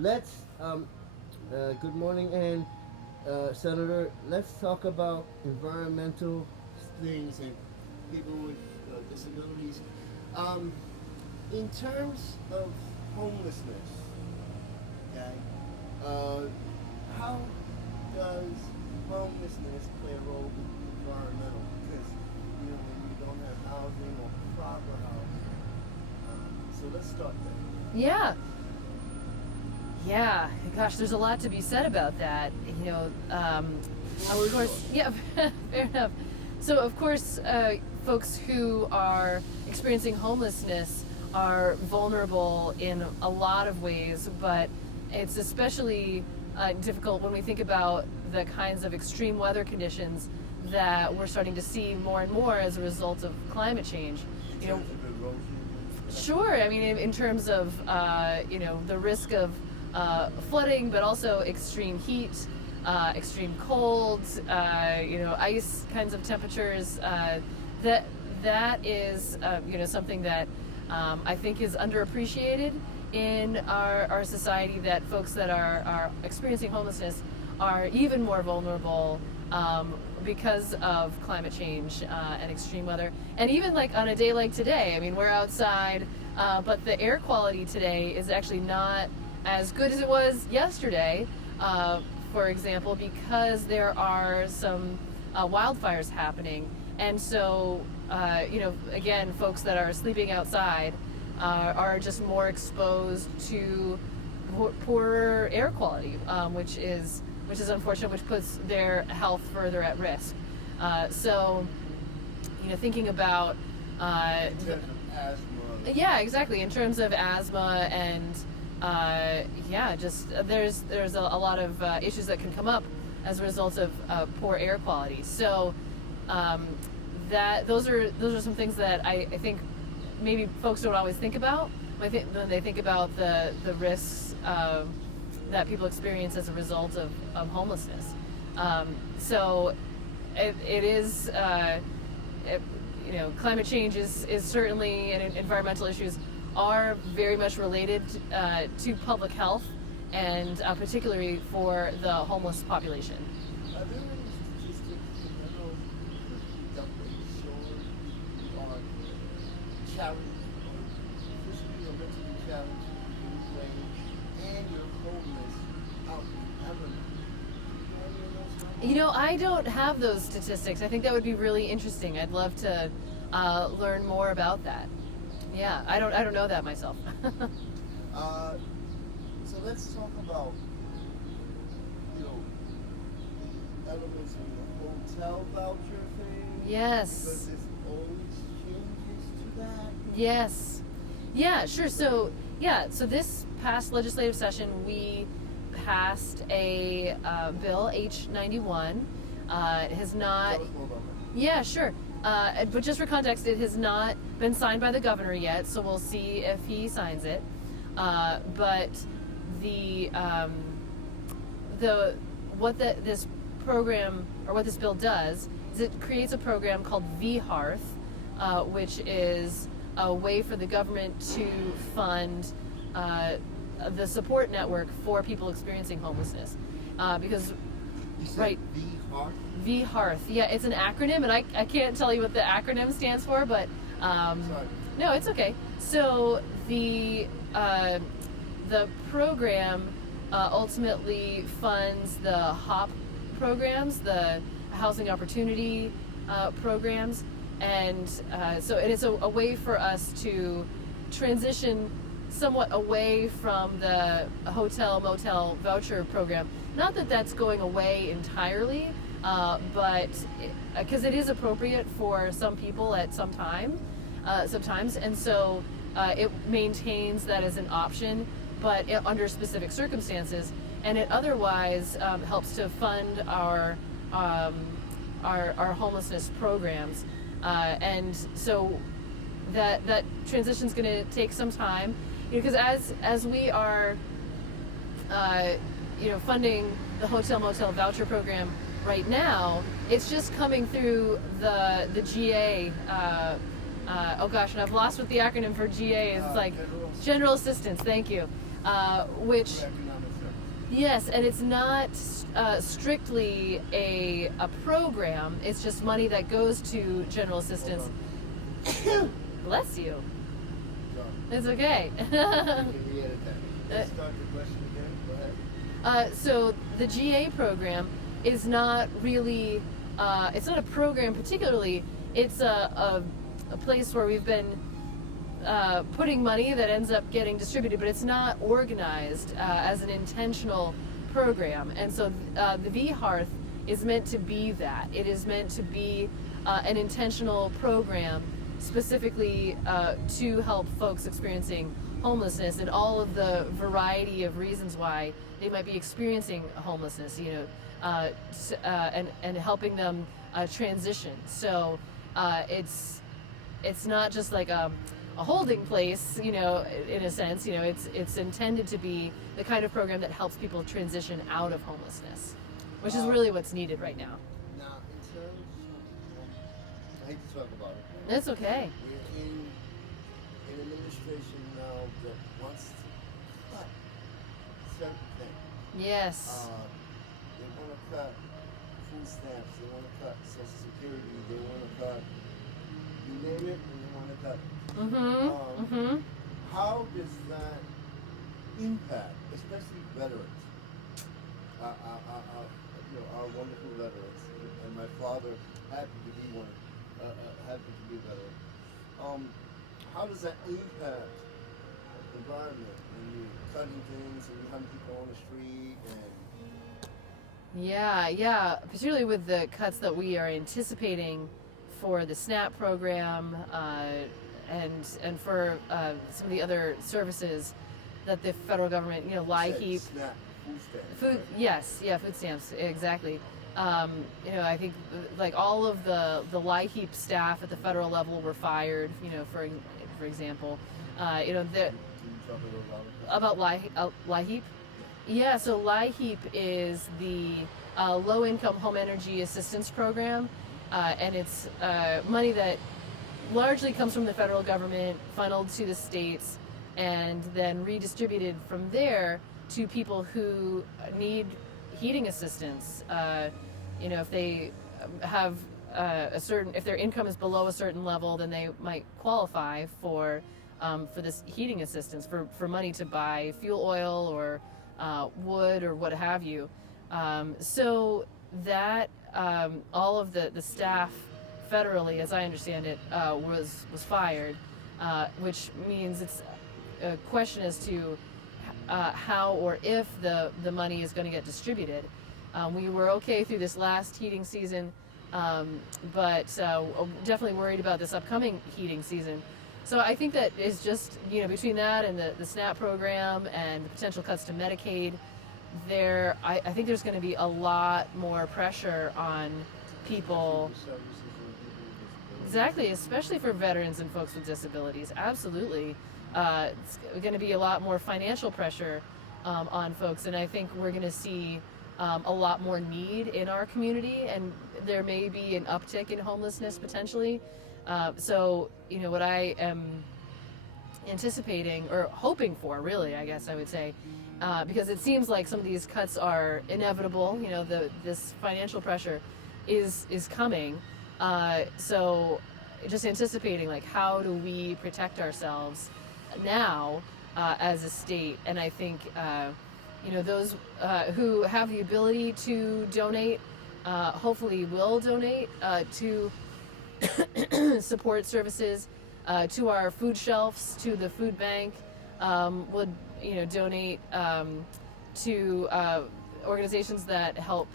let's good morning, and Senator. Let's talk about environmental things and people with disabilities. Um, in terms of homelessness, okay, uh, how does homelessness play a role with environmental? Because maybe you don't have housing or proper housing. So let's start there. Yeah. Yeah, gosh, there's a lot to be said about that. Of course, yeah, fair enough. So, of course, folks who are experiencing homelessness are vulnerable in a lot of ways, but it's especially difficult when we think about the kinds of extreme weather conditions that we're starting to see more and more as a result of climate change. You know, Sure. I mean, in terms of the risk of flooding, but also extreme heat, extreme cold, ice kinds of temperatures. That is something that I think is underappreciated in our society. That folks that are experiencing homelessness are even more vulnerable because of climate change and extreme weather. And even like on a day like today, I mean, we're outside, but the air quality today is actually not as good as it was yesterday, for example, because there are some wildfires happening. And so, again, folks that are sleeping outside are just more exposed to poorer air quality, which is unfortunate, which puts their health further at risk. So, thinking about Asthma. yeah, exactly. In terms of asthma and there's a lot of issues that can come up as a result of poor air quality. So those are some things that I think maybe folks don't always think about when they think about the risks that people experience as a result of homelessness. So it is. Climate change is certainly, and environmental issues are very much related to public health, and particularly for the homeless population. Are there any statistics? I know the government showing on challenged or physically or mentally challenged in way, and you're homeless out in Africa. I don't have those statistics. I think that would be really interesting. I'd love to learn more about that. Yeah, I don't know that myself. So let's talk about the elements of the hotel voucher thing. Yes. Because there's always changes to that. Yes. Yeah, sure. So this past legislative session, we passed a bill, H91. It has not. Tell us more about that. Yeah, sure. But just for context, it has not been signed by the governor yet, so we'll see if he signs it. But this program, or what this bill does is it creates a program called VHearth, which is a way for the government to fund the support network for people experiencing homelessness. Because You said right. VHearth? VHearth. Yeah, it's an acronym, and I can't tell you what the acronym stands for, but Sorry. no, it's okay. So the program ultimately funds the HOP programs, the housing opportunity programs, and so it is a way for us to transition somewhat away from the hotel motel voucher program. Not that that's going away entirely, but because it is appropriate for some people at sometimes, and so it maintains that as an option, but under specific circumstances, and it otherwise helps to fund our homelessness programs, and so that transition is going to take some time, because as we are funding the hotel motel voucher program right now, it's just coming through the GA. Oh gosh, and I've lost what the acronym for GA is. It's like General Assistance. Thank you. which For economic service. yes, and it's not strictly a program. It's just money that goes to general assistance. Bless you. Sorry. It's okay. You can re-edit that. Let's start the question again. Go ahead. So the GA program is not really, it's not a program particularly. It's a place where we've been putting money that ends up getting distributed, but it's not organized as an intentional program. And so the V-Hearth is meant to be that. It is meant to be an intentional program specifically to help folks experiencing homelessness and all of the variety of reasons why they might be experiencing homelessness, you know, and helping them transition. So it's not just like a holding place, you know, in a sense. You know, it's intended to be the kind of program that helps people transition out of homelessness, which is really what's needed right now. Now, in terms of, I hate to talk about it. That's okay. We're in an administration now that wants to cut certain things. Yes. They want to cut food stamps. They want to cut Social Security. They want to cut, you name it, and they want to cut it. How does that impact, especially veterans? You know, our wonderful veterans, and my father happened to be one. Happened to be a veteran. How does that impact the environment when you're cutting things and you have people on the street and Yeah, particularly with the cuts that we are anticipating for the SNAP program and for some of the other services that the federal government, you know, LIHEAP, SNAP food stamps? food, Right? yes, yeah, food stamps, exactly. You know, I think like all of the LIHEAP staff at the federal level were fired. You know, for example, you know, Can you talk a little about it? about LIHEAP. Yeah, so LIHEAP is the Low Income Home Energy Assistance Program, and it's money that largely comes from the federal government, funneled to the states, and then redistributed from there to people who need heating assistance. You know, if they have if their income is below a certain level, then they might qualify for this heating assistance, for money to buy fuel oil or wood or what have you. So that all of the staff federally, as I understand it, was fired, which means it's a question as to how or if the money is going to get distributed. We were okay through this last heating season, but definitely worried about this upcoming heating season. So I think that is just, you know, between that and the SNAP program and the potential cuts to Medicaid, I think there's going to be a lot more pressure on people. Services and people with disabilities. Exactly, especially for veterans and folks with disabilities. Absolutely. It's going to be a lot more financial pressure on folks, and I think we're going to see a lot more need in our community, and there may be an uptick in homelessness potentially. So, you know, what I am anticipating, or hoping for, really, I guess I would say, because it seems like some of these cuts are inevitable. You know, this financial pressure is coming. So, just anticipating, like, how do we protect ourselves now as a state? And I think, you know, those who have the ability to donate, hopefully will donate to support services, to our food shelves, to the food bank, would, you know, donate to organizations that help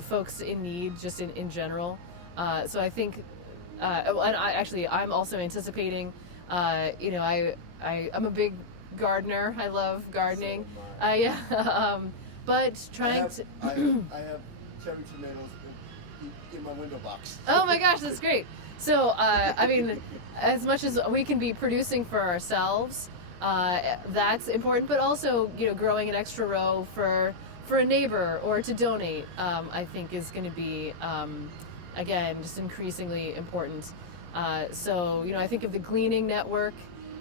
folks in need, just in general. So I think, and I'm also anticipating, you know, I'm a big gardener. I love gardening. So am Yeah, but trying to. I have cherry tomatoes in my window box. Oh my gosh, that's great. So, I mean, as much as we can be producing for ourselves, that's important, but also, you know, growing an extra row for a neighbor or to donate, I think is going to be, again, just increasingly important. So, you know, I think of the Gleaning Network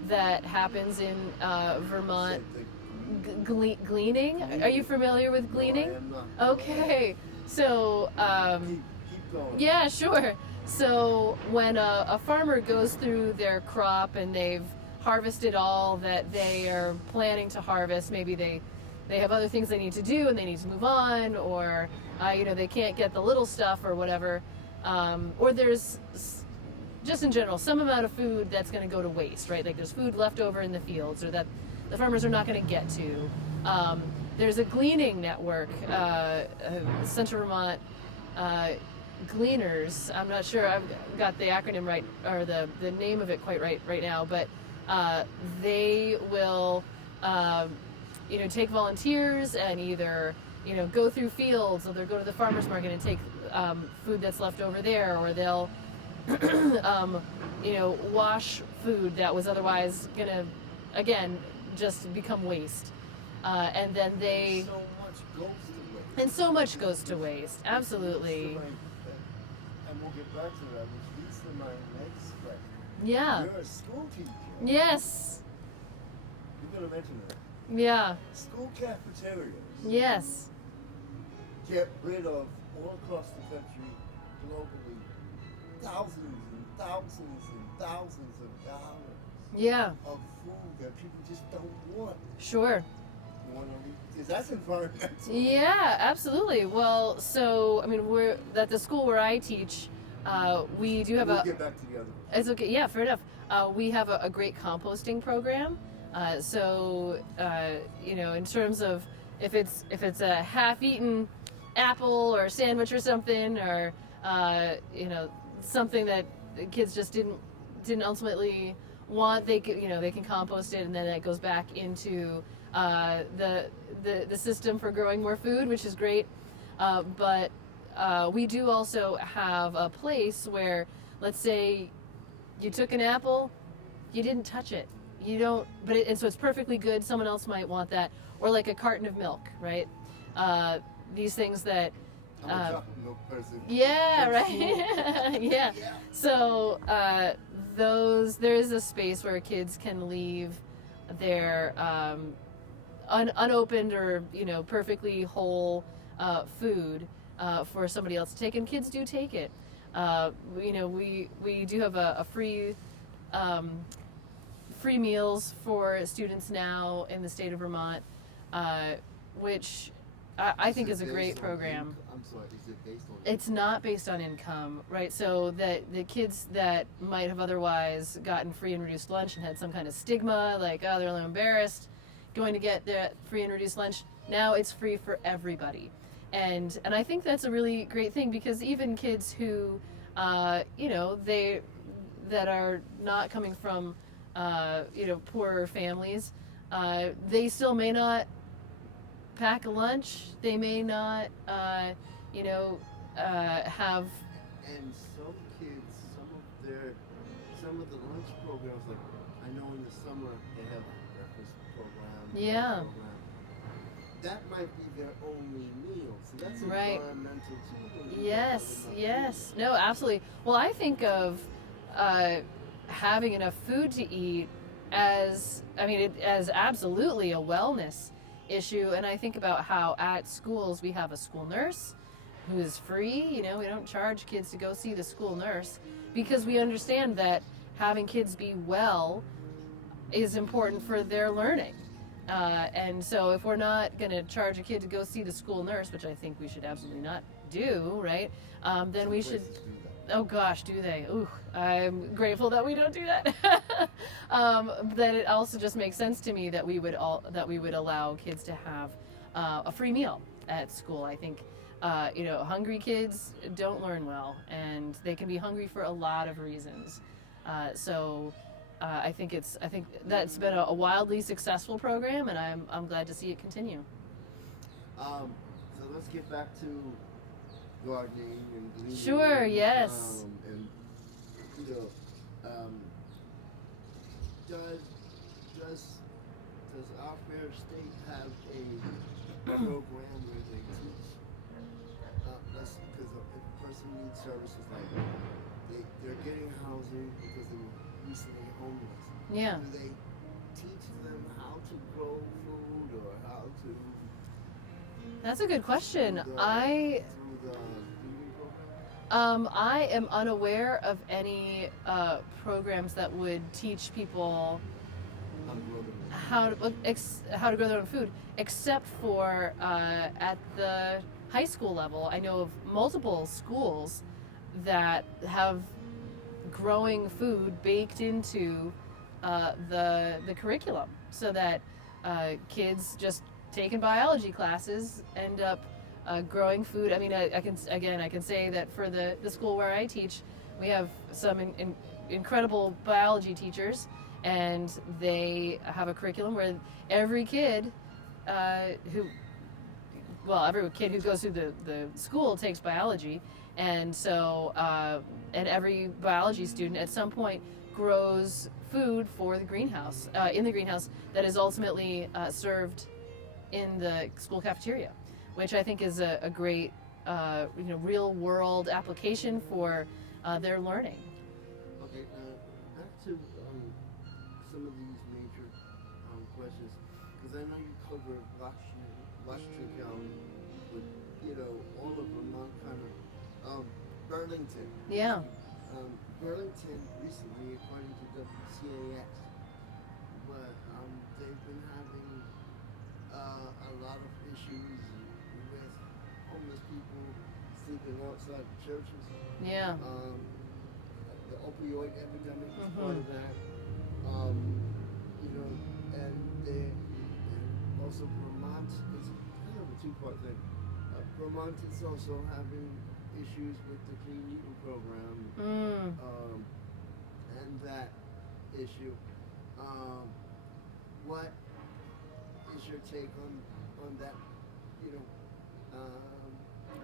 that happens in Vermont. Said Gleaning? Are you familiar with gleaning? No, I am not. Okay. So, Keep going. yeah, sure. So when a farmer goes through their crop and they've harvested all that they are planning to harvest, maybe they have other things they need to do and they need to move on, or they can't get the little stuff or whatever, or there's just in general some amount of food that's going to go to waste, right? Like there's food left over in the fields or that the farmers are not going to get to. There's a gleaning network, Central Vermont Gleaners. I'm not sure I've got the acronym right or the name of it quite right now, but they will take volunteers and either go through fields, or they'll go to the farmers market and take food that's left over there, or they'll wash food that was otherwise gonna again just become waste, and then they So much goes to waste. and so much goes to waste. Absolutely. And we'll get back to that, which leads to my next question. Yeah. You're a school teacher. Yes. You're going to mention that. Yeah. School cafeterias Yes. get rid of, all across the country, globally, thousands and thousands and thousands of dollars Yeah. of food that people just don't want. Sure. You want to read? Because that's environmental. Yeah, absolutely. Well, so I mean, we're at the school where I teach. We do have We'll get back to the other one. It's okay. Yeah, fair enough. We have a great composting program. In terms of if it's a half-eaten apple or sandwich or something, or something that the kids just didn't ultimately want, they can compost it, and then it goes back into the system for growing more food, which is great. But we do also have a place where, let's say, you took an apple, you didn't touch it. You don't, and so it's perfectly good. Someone else might want that, or like a carton of milk, right? These things that. I'm a chocolate milk person. Yeah, right. Yeah. So there is a space where kids can leave their unopened or perfectly whole food for somebody else to take, and kids do take it. We do have a free meals for students now in the state of Vermont, which I think is a great program. I'm sorry, is it based on? It's not based on income, right? So that the kids that might have otherwise gotten free and reduced lunch and had some kind of stigma, like, oh, they're a little embarrassed going to get their free and reduced lunch, now it's free for everybody. And I think that's a really great thing, because even kids who, they that are not coming from, poorer families, they still may not pack a lunch. They may not, have. And some kids, some of the lunch programs, like I know in the summer they have breakfast programs. Yeah. That might be their only meal. So that's Right. environmental too. Yes. No, absolutely. Well, I think of having enough food to eat as absolutely a wellness issue. And I think about how at schools we have a school nurse who is free. We don't charge kids to go see the school nurse, because we understand that having kids be well is important for their learning. And so if we're not going to charge a kid to go see the school nurse, which I think we should absolutely not do, right? Then we should. Oh gosh, do they? Ooh, I'm grateful that we don't do that. That it also just makes sense to me that we would allow kids to have a free meal at school. I think hungry kids don't learn well, and they can be hungry for a lot of reasons. I think that's been a wildly successful program, and I'm glad to see it continue. So let's get back to gardening and gleaning. Sure. Yes. Does our fair state have a program where they teach? Because if a person needs services, like they're getting housing because recently homeless. Yeah. Do they teach them how to grow food or how to That's a good question. through the feeding program? I am unaware of any programs that would teach people How to grow them? how to grow their own food, except for at the high school level. I know of multiple schools that have growing food baked into the curriculum, so that kids just taking biology classes end up growing food. I mean, I can say that for the school where I teach, we have some incredible biology teachers, and they have a curriculum where every kid every kid who goes through the school takes biology, and so and every biology student at some point grows food for the greenhouse in the greenhouse that is ultimately served in the school cafeteria, which I think is a great real world application for their learning. Okay, back to some of these major questions, because I know you cover Washington County, but all of Vermont, kind of Burlington. Yeah. Burlington recently, according to WCAX, but they've been having a lot of issues with homeless people sleeping outside the churches. Yeah. The opioid epidemic is Mm-hmm. part of that. And also Vermont is kind of a two-part thing. Vermont is also having issues with the Clean Eating program, and that issue. What is your take on that?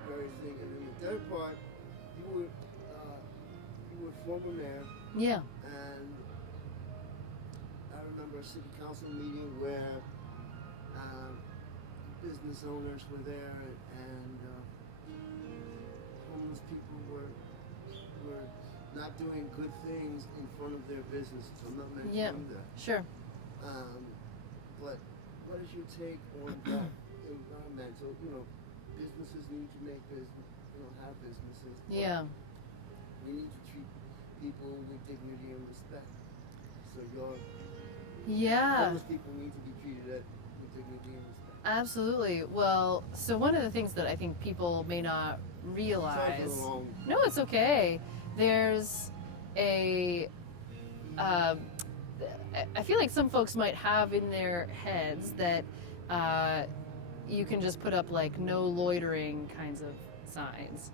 Very thing. And then the third part, you were former mayor. Yeah. And I remember a city council meeting where business owners were there, and homeless people were not doing good things in front of their business. I'm not mentioning that. Sure. But what is your take on that environmental? Businesses need to make business, have businesses. Yeah. We need to treat people with dignity and respect. So homeless people need to be treated with dignity and respect. Absolutely. Well, so one of the things that I think people may not realize. No, it's okay. There's a. I feel like some folks might have in their heads that you can just put up like no loitering kinds of signs.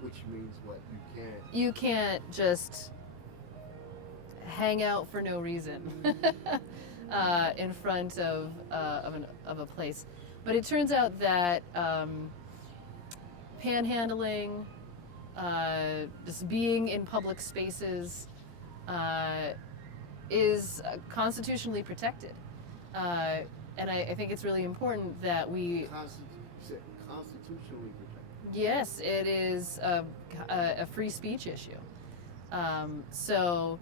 Which means what? You can't just hang out for no reason in front of a place. But it turns out that panhandling, just being in public spaces, is constitutionally protected. And I think it's really important that we... Constitutionally protected? Yes, it is a free speech issue. So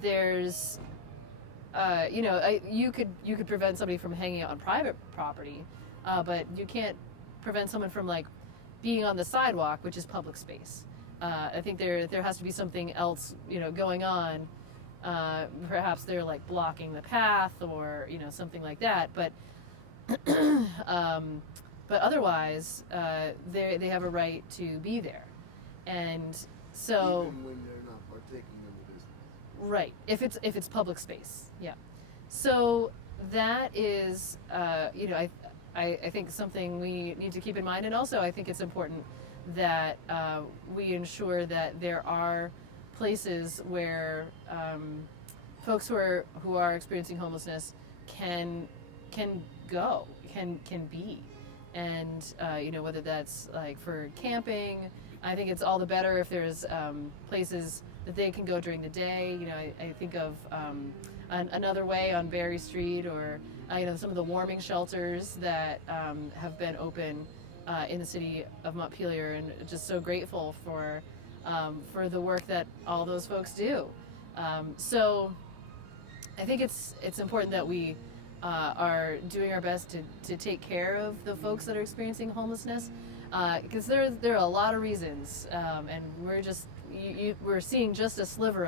there's, you could prevent somebody from hanging out on private property, but you can't prevent someone from like being on the sidewalk, which is public space. I think there has to be something else, going on. Perhaps they're like blocking the path or something like that. But but otherwise, they have a right to be there, and so even when they're not partaking in the business. Right, if it's public space, yeah. So that is, I think something we need to keep in mind, and also I think it's important that we ensure that there are places where folks who are experiencing homelessness can go, can be, and whether that's like for camping. I think it's all the better if there's places that they can go during the day. I think of another way on Berry Street, or some of the warming shelters that have been open in the city of Montpelier, and just so grateful for the work that all those folks do. So I think it's important that we are doing our best to take care of the folks that are experiencing homelessness, because there are a lot of reasons, and we're seeing just a sliver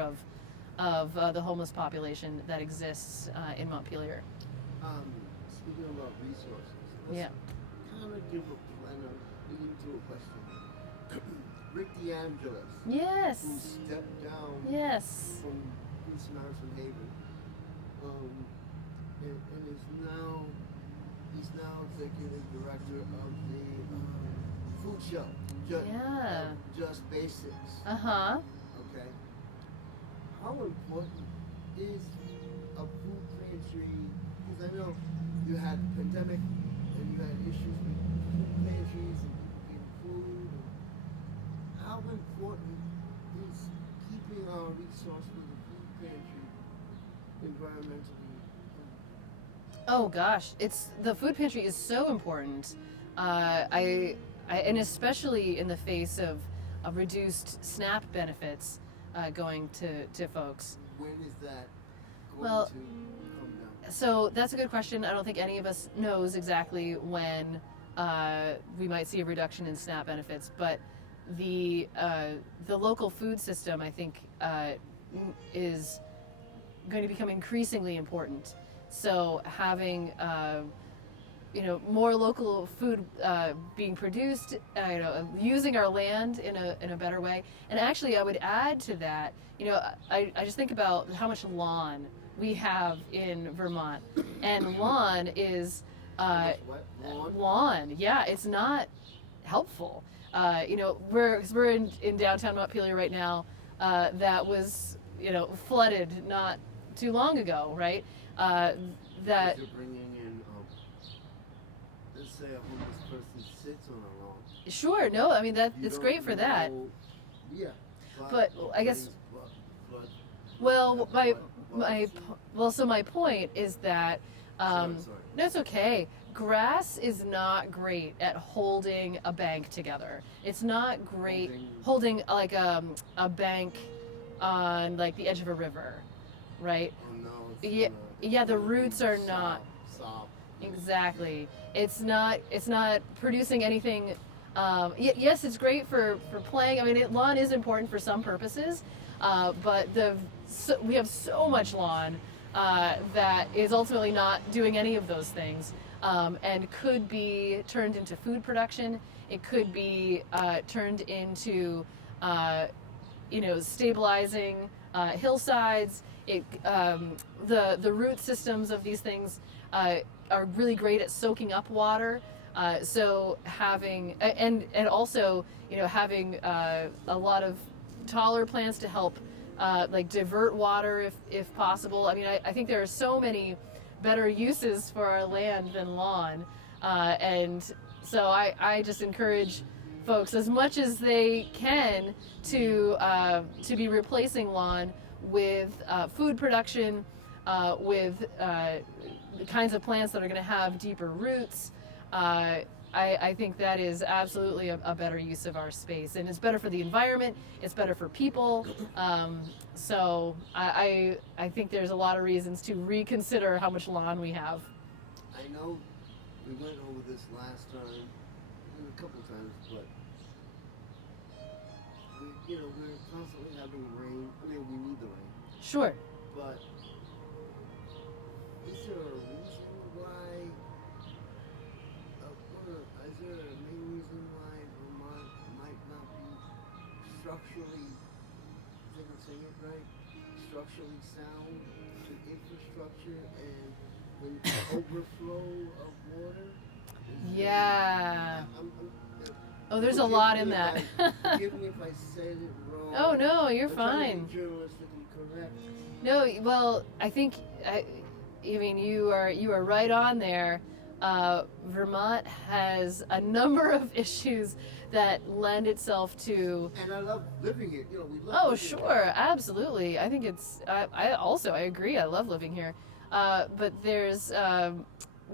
of the homeless population that exists in Montpelier. Speaking about resources, Yeah. kind of give a plan of leading to a question. Rick DeAngelis, Yes. who stepped down Yes. from East Madison Haven, and he's now executive director of the food shelf, Yeah. Just Basics. Uh-huh. Okay. How important is a food pantry? Because I know you had the pandemic and you had issues with food pantries and people getting food. And how important is keeping our resource with the food pantry environmentally? Oh gosh, the food pantry is so important. And especially in the face of reduced SNAP benefits going to folks. When is that going Well, to come down? So that's a good question. I don't think any of us knows exactly when we might see a reduction in SNAP benefits, but the local food system, I think, is going to become increasingly important. So having more local food being produced, using our land in a better way. And actually, I would add to that. I just think about how much lawn we have in Vermont, and lawn is lawn. Yeah, it's not helpful. We're in downtown Montpelier right now. That was flooded not too long ago, right? That you're bringing in, let's say a homeless person sits on a lawn. Sure, no, I mean it's great for that. Yeah. But I guess, so my point is that Sorry. no, it's okay. Grass is not great at holding a bank together. It's not great holding like a bank on like the edge of a river, right? Oh no. Yeah, the roots are not Soft. exactly. It's not producing anything. Yes, it's great for playing. I mean, lawn is important for some purposes, but we have so much lawn that is ultimately not doing any of those things, and could be turned into food production. It could be turned into stabilizing hillsides. The root systems of these things are really great at soaking up water. So having and also having a lot of taller plants to help like divert water if possible. I mean, I think there are so many better uses for our land than lawn, and so I just encourage folks as much as they can to be replacing lawn with food production, with the kinds of plants that are going to have deeper roots. I think that is absolutely a better use of our space, and it's better for the environment. It's better for people. So I think there's a lot of reasons to reconsider how much lawn we have. I know we went over this last time, and a couple times, but we're constantly having rain. I mean, we need the rain. Sure. But is there a reason why? Is there a main reason why Vermont might not be structurally, I think I'm saying it right, structurally sound to infrastructure and the overflow of water? Yeah. I'm Oh, there's a lot in that. Forgive me if I said it wrong. Oh no, you're I'm trying fine. to be journalistically correct. No, well, I think you are right on there. Vermont has a number of issues that lend itself to. And I love living here. We love. Oh, living sure, here. absolutely. I think it's. I agree. I love living here, but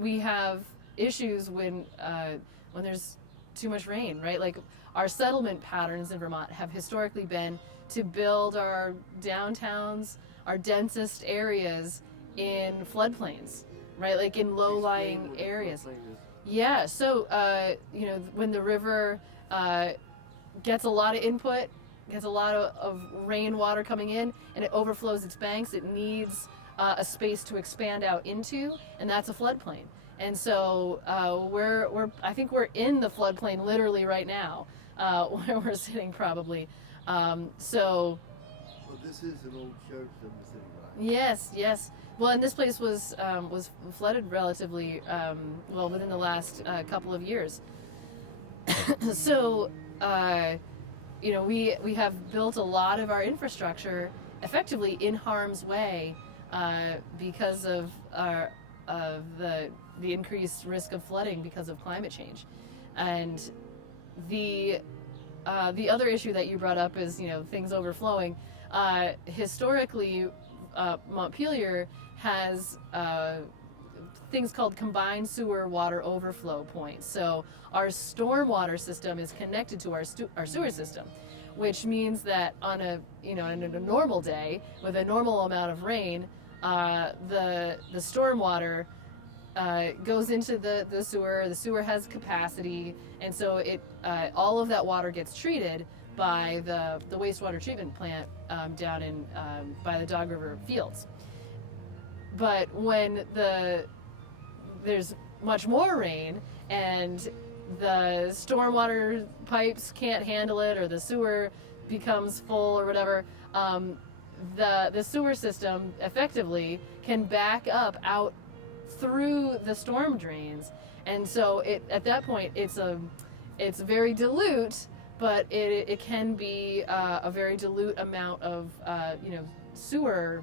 we have issues when there's too much rain, right? Like our settlement patterns in Vermont have historically been to build our downtowns, our densest areas in floodplains, right? Like in low-lying areas. Yeah, so, when the river gets a lot of input, gets a lot of rainwater coming in, and it overflows its banks, it needs a space to expand out into, and that's a floodplain. And so I think we're in the floodplain literally right now, where we're sitting probably. Well, this is an old church of the city, right? Yes. Well, and this place was flooded relatively within the last couple of years. So, we have built a lot of our infrastructure effectively in harm's way because of the increased risk of flooding because of climate change. And the other issue that you brought up is things overflowing. Historically, Montpelier has things called combined sewer water overflow points. So our stormwater system is connected to our sewer system, which means that on a normal day with a normal amount of rain, the stormwater goes into the sewer. The sewer has capacity, and so all of that water gets treated by the wastewater treatment plant down in by the Dog River fields. But when there's much more rain and the stormwater pipes can't handle it, or the sewer becomes full or whatever, the sewer system effectively can back up out through the storm drains, and so at that point it's very dilute, but it can be a very dilute amount of sewer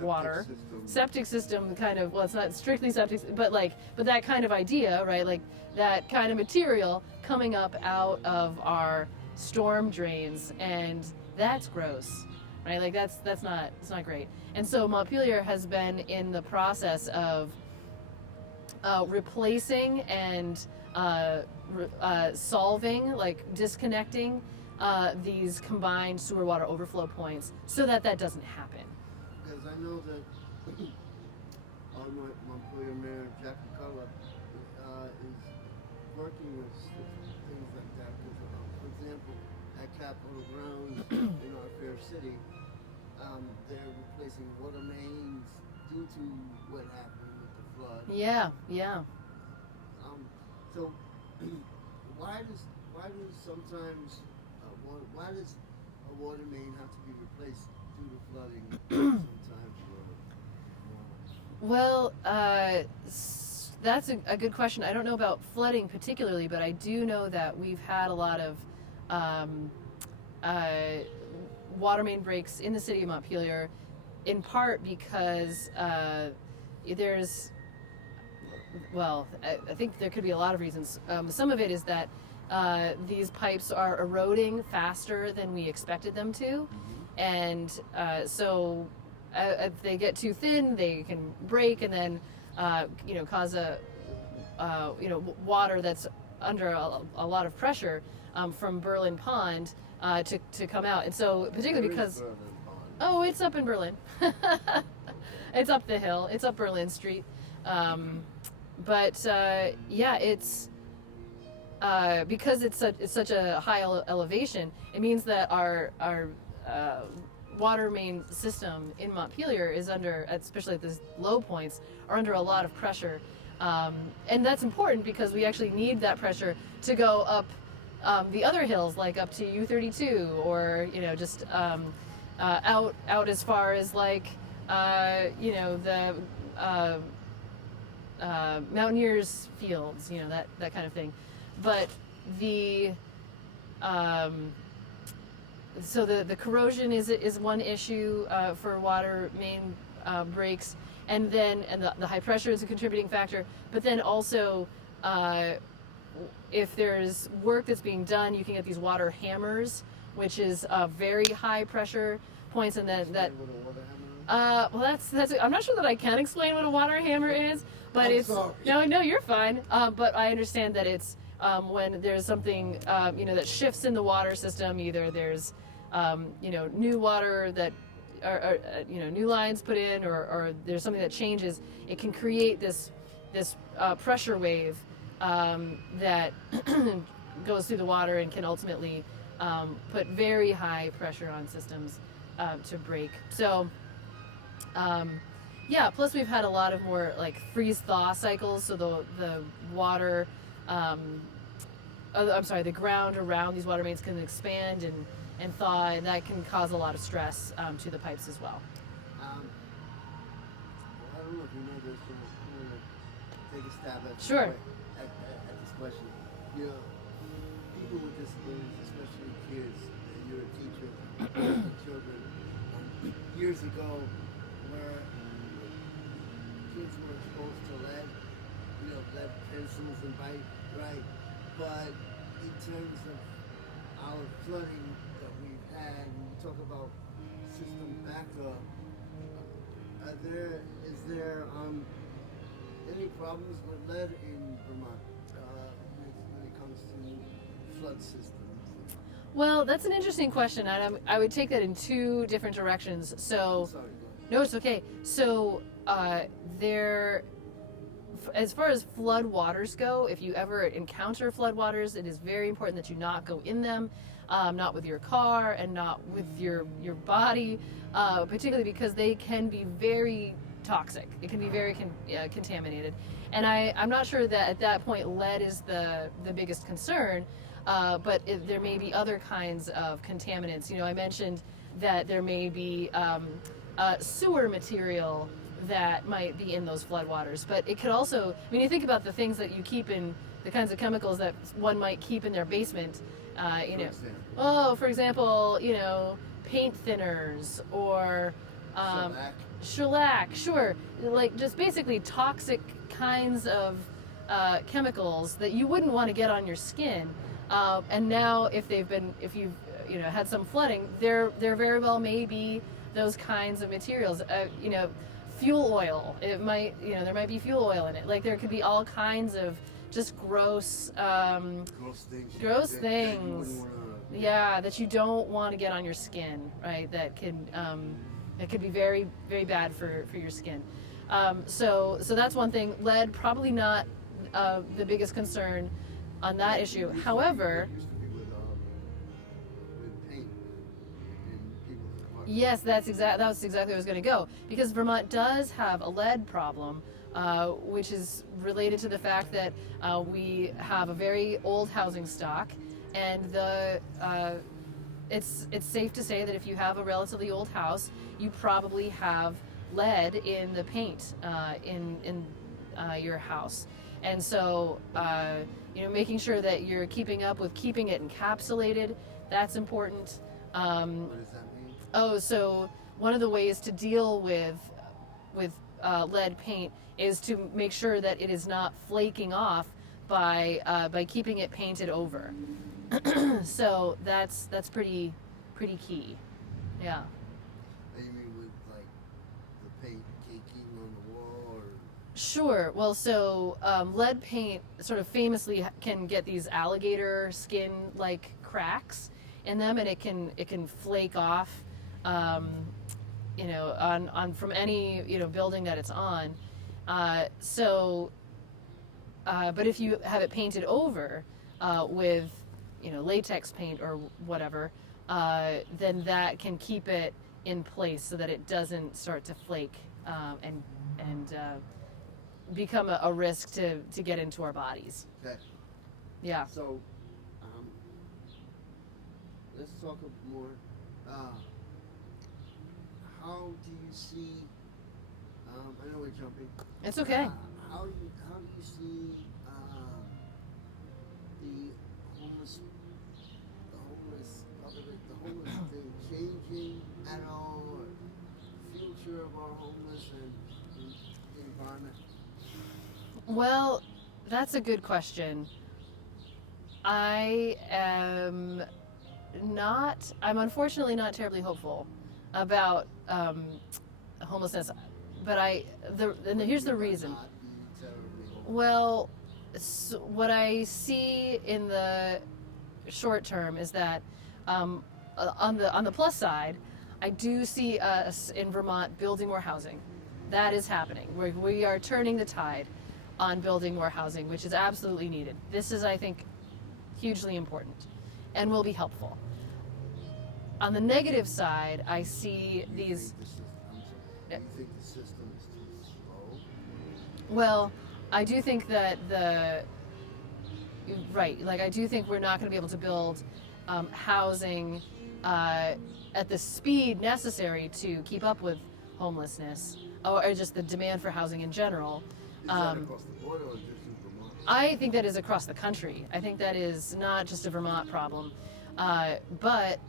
water, septic system kind of. Well, it's not strictly septic, but that kind of idea, right? Like that kind of material coming up out of our storm drains, and that's gross, right? Like it's not great. And so Montpelier has been in the process of replacing and solving, like disconnecting these combined sewer water overflow points so that doesn't happen. Because I know that Montpelier Mayor Jack McCullough is working with things like that. Because, for example, at Capitol Grounds in our fair city, they're replacing water mains due to what happened with the flood. Yeah. So why does a water main have to be replaced due to flooding sometimes? Well, that's a good question. I don't know about flooding particularly, but I do know that we've had a lot of water main breaks in the city of Montpelier, in part because there's, well, I think there could be a lot of reasons. Some of it is that these pipes are eroding faster than we expected them to, and so if they get too thin, they can break and then cause water that's under a lot of pressure from Berlin Pond to come out. And so particularly because it's up in Berlin. It's up the hill. It's up Berlin Street. It's because it's such a high elevation. It means that our water main system in Montpelier is under, especially at the low points, are under a lot of pressure, and that's important because we actually need that pressure to go up the other hills, like up to U32, or just out as far as the Mountaineers fields, that kind of thing. But so the corrosion is one issue for water main breaks, and the high pressure is a contributing factor. But then also, if there's work that's being done, you can get these water hammers, which is very high pressure points, and then that. That's. I'm not sure that I can explain what a water hammer is, but sorry. No, you're fine. But I understand that it's when there's something that shifts in the water system. Either there's new water that or new lines put in, or there's something that changes, it can create this pressure wave that goes through the water and can ultimately put very high pressure on systems to break. So yeah, plus we've had a lot of more like freeze thaw cycles, so the water the ground around these water mains can expand and thaw, and that can cause a lot of stress to the pipes as well. Well, I don't know if you know this, but I'm going to take a stab at, Sure. at this question. You know, people with disabilities, especially kids, and you're a teacher of children, years ago, where kids were exposed to lead, lead pencils and bite, right? But in terms of our flooding that we've had, when we talk about system backup, is there any problems with lead in Vermont when it comes to flood systems? Well, that's an interesting question, and I would take that in two different directions. So, I'm sorry, go ahead. no, it's okay. So, as far as flood waters go, if you ever encounter flood waters, it is very important that you not go in them, not with your car and not with your body, particularly because they can be very toxic. It can be very contaminated. And I'm not sure that at that point lead is the biggest concern, but there may be other kinds of contaminants. I mentioned that there may be sewer material that might be in those floodwaters, but it could also, when you think about the things that you keep in, the kinds of chemicals that one might keep in their basement, for example, paint thinners or shellac, sure, like just basically toxic kinds of chemicals that you wouldn't want to get on your skin. And now, if you've had some flooding, there very well may be those kinds of materials. Fuel oil. It might, there might be fuel oil in it. Like there could be all kinds of just gross things. That you don't want to get on your skin, right? That could be very, very bad for your skin. So that's one thing. Lead, probably not the biggest concern on that issue. However, yes, that was exactly where I was going to go, because Vermont does have a lead problem, which is related to the fact that we have a very old housing stock, and it's safe to say that if you have a relatively old house, you probably have lead in the paint in your house. And so, making sure that you're keeping up with keeping it encapsulated, that's important. What does that mean? So one of the ways to deal with lead paint is to make sure that it is not flaking off by keeping it painted over. So that's pretty key. Yeah. You mean with like the paint caking on the wall, or? Sure. Well, so lead paint sort of famously can get these alligator skin-like cracks in them, and it can flake off. On from any building that it's on. But if you have it painted over with latex paint or whatever, then that can keep it in place so that it doesn't start to flake and become a risk to get into our bodies. Okay. Yeah. So, let's talk more. How do you see? I know we're jumping. It's okay. How do you see the homeless thing changing at all, or future of our homeless and the environment? Well, that's a good question. I'm unfortunately not terribly hopeful about homelessness, but here's the reason. Well, what I see in the short term is that on the plus side, I do see us in Vermont building more housing. That is happening. We are turning the tide on building more housing, which is absolutely needed. This is, I think, hugely important and will be helpful. On the negative side, I see these. Do you think the system is too slow? Well, I do think that I do think we're not going to be able to build housing at the speed necessary to keep up with homelessness or just the demand for housing in general. Is that across the board or just in Vermont? I think that is across the country. I think that is not just a Vermont problem. But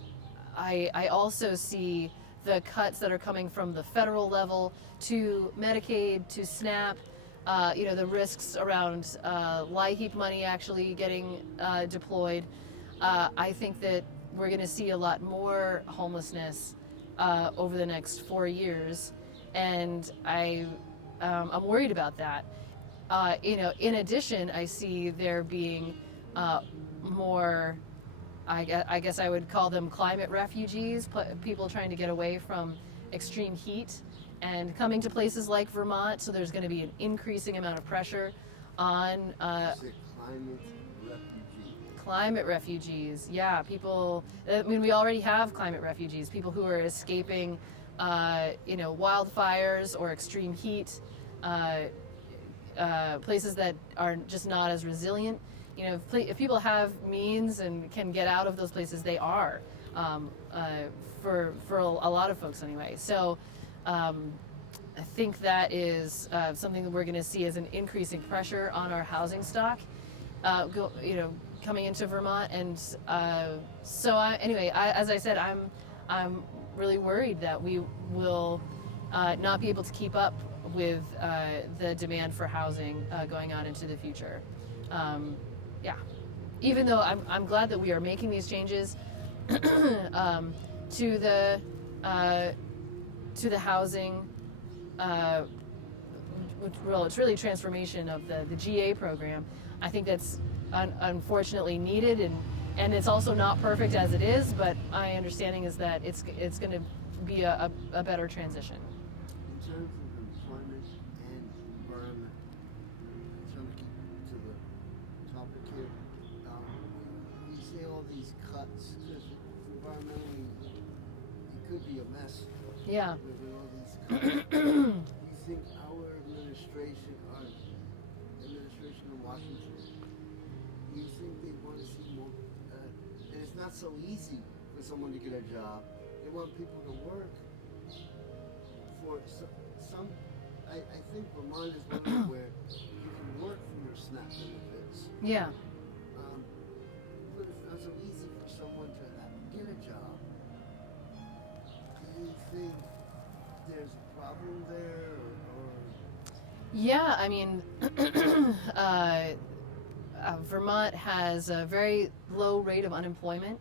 I also see the cuts that are coming from the federal level to Medicaid, to SNAP, the risks around LIHEAP money actually getting deployed. I think that we're going to see a lot more homelessness over the next 4 years, and I'm worried about that. In addition, I see there being more, I guess I would call them climate refugees, people trying to get away from extreme heat and coming to places like Vermont. So there's going to be an increasing amount of pressure on climate refugees. Yeah, people. I mean, we already have climate refugees, people who are escaping, wildfires or extreme heat, places that are just not as resilient. If people have means and can get out of those places, they are, for a lot of folks anyway. So I think that is something that we're going to see as an increasing pressure on our housing stock, coming into Vermont. And as I said, I'm really worried that we will not be able to keep up with the demand for housing going on into the future. Even though I'm glad that we are making these changes to the housing. It's really transformation of the GA program. I think that's unfortunately needed, and it's also not perfect as it is. But my understanding is that it's going to be a better transition. In terms of employment and environment, I'm trying to keep to the topic here. We see all these cuts because environmentally it could be a mess. Yeah. With all these cuts. Do you think our administration in Washington, do you think they want to see more? And it's not so easy for someone to get a job. They want people to work. For some, I think Vermont is one of them where you can work for your SNAP benefits. Yeah. But it's not so easy for someone to get a job. Do you think there's a problem there, or? Yeah, I mean, Vermont has a very low rate of unemployment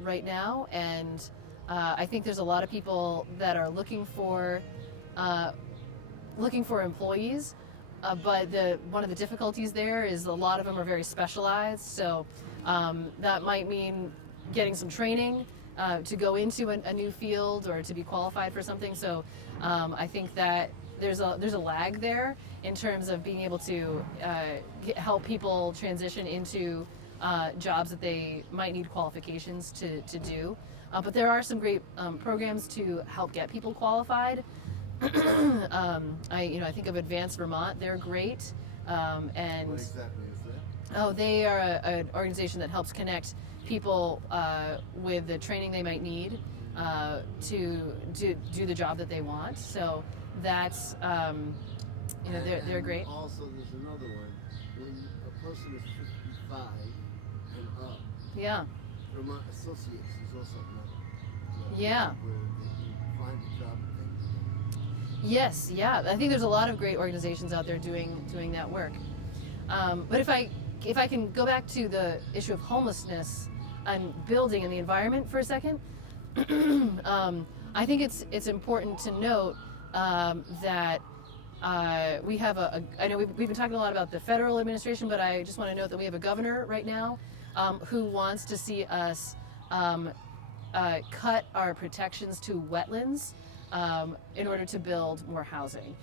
right now, and I think there's a lot of people that are looking for employees, but one of the difficulties there is a lot of them are very specialized. So that might mean getting some training to go into a new field or to be qualified for something. So I think that there's a lag there in terms of being able to help people transition into jobs that they might need qualifications to do. But there are some great programs to help get people qualified. I think of Advanced Vermont. They're great. What exactly is that? Oh, they are an organization that helps connect people with the training they might need to do the job that they want. So that's they're great. Also, there's another one. When a person is 55 and up, Yeah. Vermont Associates is also another. Yeah. Where they can find a job and things. Yes, yeah. I think there's a lot of great organizations out there doing that work. But if I can go back to the issue of homelessness and building and the environment for a second, I think it's important to note that we have I know we've been talking a lot about the federal administration, but I just want to note that we have a governor right now who wants to see us cut our protections to wetlands in order to build more housing.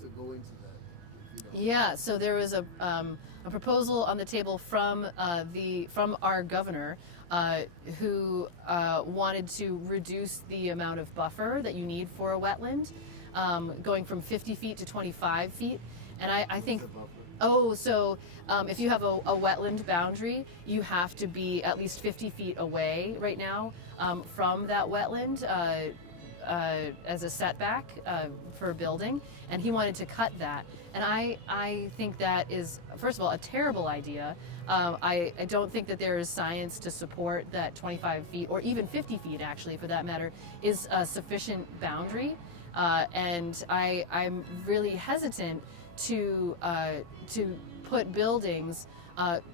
So go into that. If you don't. Yeah, so there was a proposal on the table from our governor who wanted to reduce the amount of buffer that you need for a wetland, going from 50 feet to 25 feet. And I think, What's the buffer? so if you have a wetland boundary, you have to be at least 50 feet away right now from that wetland as a setback for building, and he wanted to cut that. And I think that is, first of all, a terrible idea. I don't think that there is science to support that 25 feet, or even 50 feet actually for that matter, is a sufficient boundary. And I'm really hesitant to put buildings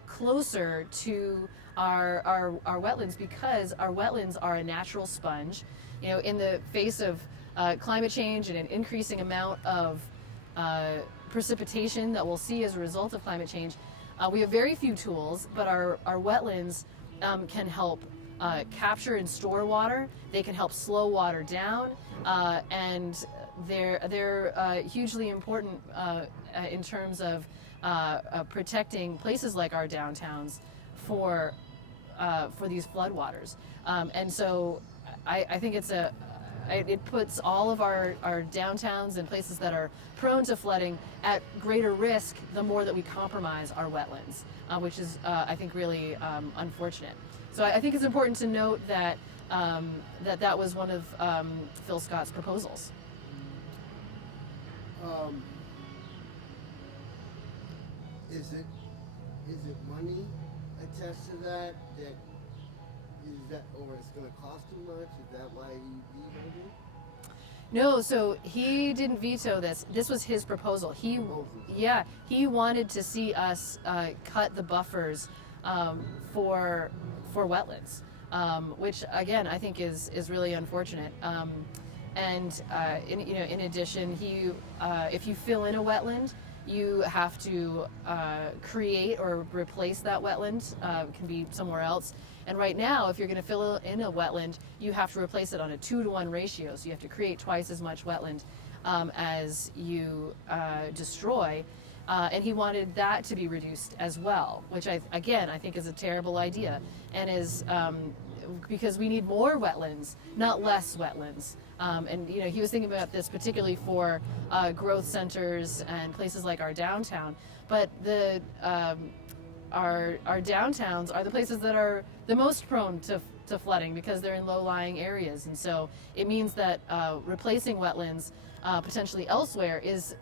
closer to our wetlands, because our wetlands are a natural sponge. You know, in the face of climate change and an increasing amount of precipitation that we'll see as a result of climate change, we have very few tools, but our wetlands can help capture and store water. They can help slow water down, and they're hugely important in terms of protecting places like our downtowns for these floodwaters. And so I think it puts all of our downtowns and places that are prone to flooding at greater risk the more that we compromise our wetlands, which is, I think, really unfortunate. So I think it's important to note that that was one of Phil Scott's proposals. Is it money attached to that? Or it's going to cost too much? Is that why he vetoed it? No, so he didn't veto this. This was his proposal. He wanted to see us cut the buffers for wetlands, which again I think is really unfortunate. In addition, if you fill in a wetland, you have to create or replace that wetland. It can be somewhere else. And right now, if you're going to fill in a wetland, you have to replace it on a 2-to-1 ratio. So you have to create twice as much wetland as you destroy. And he wanted that to be reduced as well, which I think is a terrible idea, and is because we need more wetlands, not less wetlands. And he was thinking about this particularly for growth centers and places like our downtown. But our downtowns are the places that are the most prone to flooding, because they're in low-lying areas, and so it means that replacing wetlands potentially elsewhere is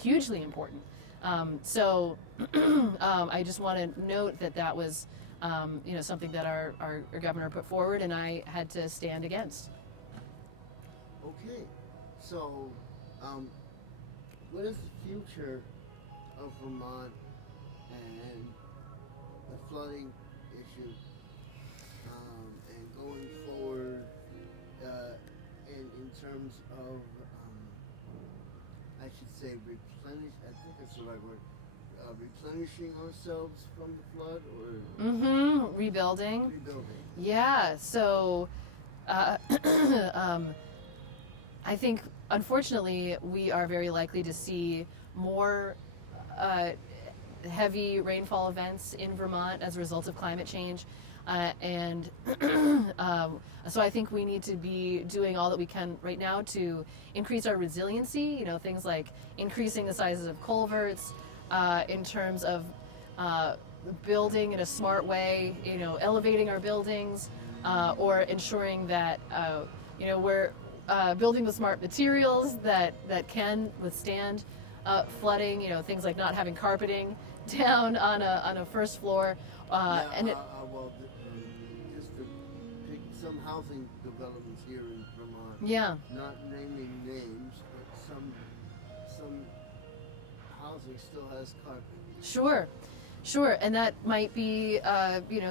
hugely important. So I just want to note that was something that our governor put forward, and I had to stand against. Okay, so what is the future of Vermont and the flooding issue, and going forward in terms of, I should say, replenish? I think that's the right word. Replenishing ourselves from the flood, or Rebuilding. rebuilding. Yeah. So I think, unfortunately, we are very likely to see more heavy rainfall events in Vermont as a result of climate change. And so I think we need to be doing all that we can right now to increase our resiliency, things like increasing the sizes of culverts, in terms of building in a smart way, elevating our buildings, or ensuring that, we're building with smart materials that can withstand flooding, things like not having carpeting down on a first floor. Just to pick some housing developments here in Vermont. Yeah. Not naming names, but some housing still has carpet. Sure, and that might be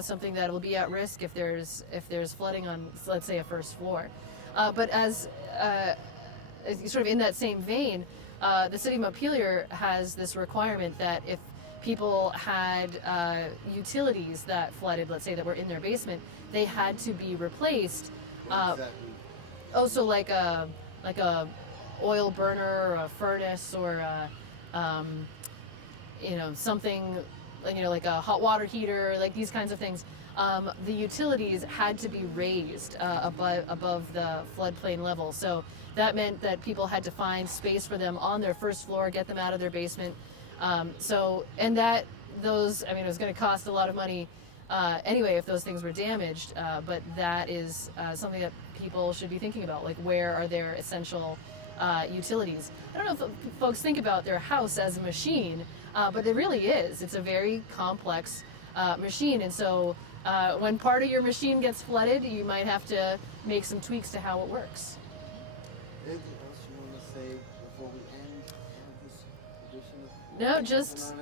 something that will be at risk if there's flooding on, let's say, a first floor. But as sort of in that same vein, the city of Montpelier has this requirement that if people had utilities that flooded, let's say, that were in their basement, they had to be replaced. Exactly. Oh, so like a oil burner or a furnace or something, like a hot water heater, like these kinds of things. The utilities had to be raised above the floodplain level. So that meant that people had to find space for them on their first floor, get them out of their basement. It was going to cost a lot of money anyway if those things were damaged. But that is something that people should be thinking about, like where are their essential utilities. I don't know if folks think about their house as a machine, but it really is. It's a very complex machine, and so when part of your machine gets flooded, you might have to make some tweaks to how it works. Anything else you want to say before we end this edition of No, just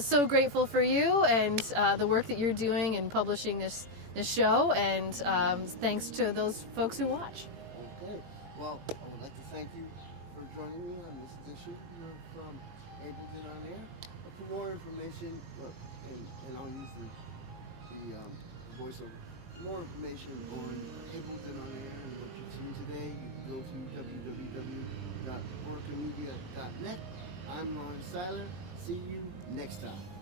so grateful for you and the work that you're doing in publishing this show, and thanks to those folks who watch. Okay. Well, I would like to thank you for joining me on this edition from Ableton on Air. For more information, and I'll use the voiceover. For more information on Ableton on Air and what you've seen today, you can go to www.orcamedia.net. I'm Lawrence Seiler. See you next time.